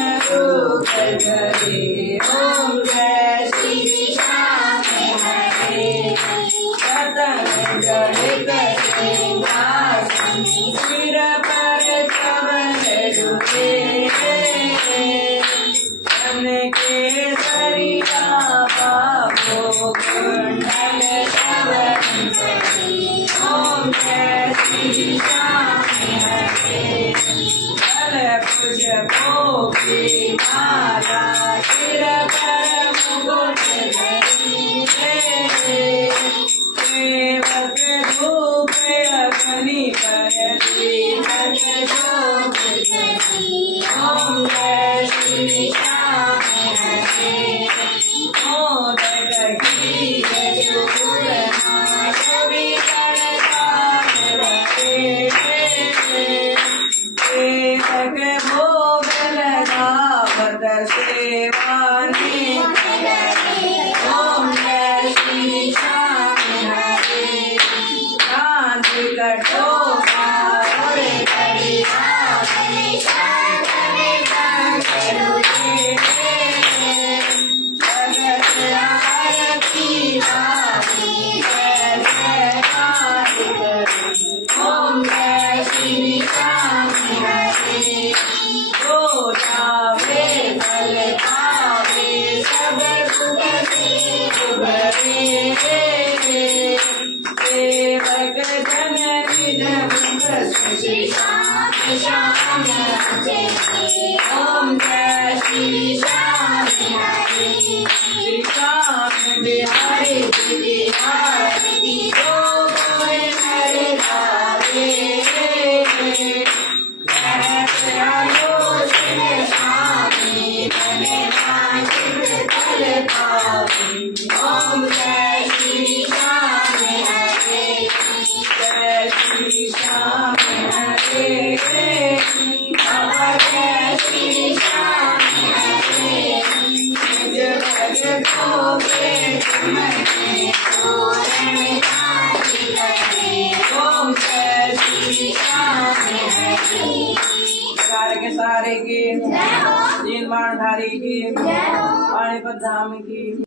रूप धरे। ओम जय श्री श्याम हरे। पतंजलिक सिंहासन सिर पर कमल डूबे। मन केसरिया बाबो कुंडल शबरम करे। ओम जय श्री श्याम हरे। फल पुष्पों की माला सिर पर मुकुट धरे। सेवक धूप अग्नि पर दीपक शोभ धरे। ओम जय श्री श्याम हरे। मोदक खीर चूरमा सभी करतार बने। सेवक भोग लगावत सेवा नित करे। ओम जय श्री श्याम हरे। कांध कटोरा और कड़िया निशान में कंकड़ों के। जगत आरती वाणी जय जयकार करे। ओम जय श्री श्याम हरे। जो जावे फल पावे सब सुख से भरे। सेवक जन निज श्री श्याम श्याम जय। ओम जय श्री श्याम हरे। श्री श्याम बिहारी जी आरती जो कोई नर गावे। आलोचन स्वामी बने नाचित फल पावे। ओम जय श्री श्याम हरे। जय श्री श्याम हरे। बाबा जय श्री श्याम हरे। निज भक्तों के तुम्हें पूर्ण काज करे। ओम जय श्री श्याम हरे। सारे के सारे की, जीन बाण धारी की, पानीपत धाम की।